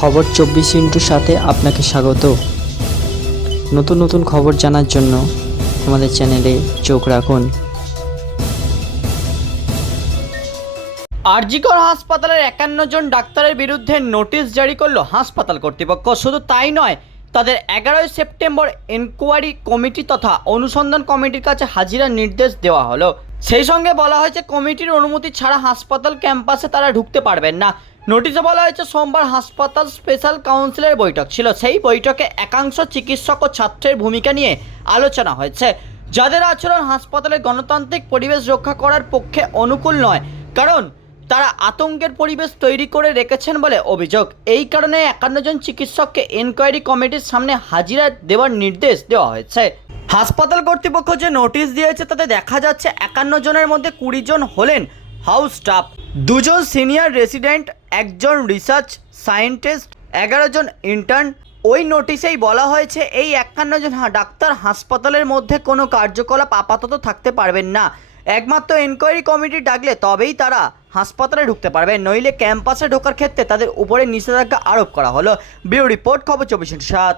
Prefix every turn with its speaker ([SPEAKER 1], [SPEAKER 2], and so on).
[SPEAKER 1] খবর চব্বিশ ইন্টুর সাথে আপনাকে স্বাগত। নতুন নতুন খবর জানার জন্য আমাদের চ্যানেলে চোখ রাখুন।
[SPEAKER 2] আরজিকর হাসপাতালের একান্ন জন ডাক্তারের বিরুদ্ধে নোটিশ জারি করল হাসপাতাল কর্তৃপক্ষ। শুধু তাই নয়, তাদের এগারোই সেপ্টেম্বর এনকোয়ারি কমিটি তথা অনুসন্ধান কমিটির কাছে হাজিরার নির্দেশ দেওয়া হলো। সেই সঙ্গে বলা হয়েছে, কমিটির অনুমতি ছাড়া হাসপাতাল ক্যাম্পাসে তারা ঢুকতে পারবেন না। নোটিশে বলা হয়েছে, সোমবার হাসপাতাল স্পেশাল কাউন্সিলের বৈঠক ছিল। সেই বৈঠকে একাংশ চিকিৎসক ও ছাত্রের ভূমিকা নিয়ে আলোচনা হয়েছে। যাদের আচরণ হাসপাতালের গণতান্ত্রিক পরিবেশ রক্ষা করার পক্ষে অনুকূল নয়, কারণ তারা আতঙ্কের পরিবেশ তৈরি করে রেখেছেন বলে অভিযোগ। এই কারণে একান্ন জন চিকিৎসককে এনকোয়ারি কমিটির সামনে হাজিরা দেওয়ার নির্দেশ দেওয়া হয়েছে। হাসপাতাল কর্তৃপক্ষ যে নোটিশ দিয়েছে, তাতে দেখা যাচ্ছে একান্ন জনের মধ্যে কুড়ি জন হলেন হাউস স্টাফ। দুজন সিনিয়র রেসিডেন্ট, একজন রিসার্চ সায়েন্টিস্ট, এগারো জন ইন্টার্ন। ওই নোটিশেই বলা হয়েছে, এই একান্ন জন ডাক্তার হাসপাতালের মধ্যে কোনো কার্যকলাপ আপাতত থাকতে পারবেন না। একমাত্র এনকোয়ারি কমিটি ডাকলে তবেই তারা হাসপাতালে ঢুকতে পারবে। নইলে ক্যাম্পাসে ঢোকার ক্ষেত্রে তাদের উপরে নিষেধাজ্ঞা আরোপ করা হলো। বিউ রিপোর্ট, খবর চব্বিশ সাত।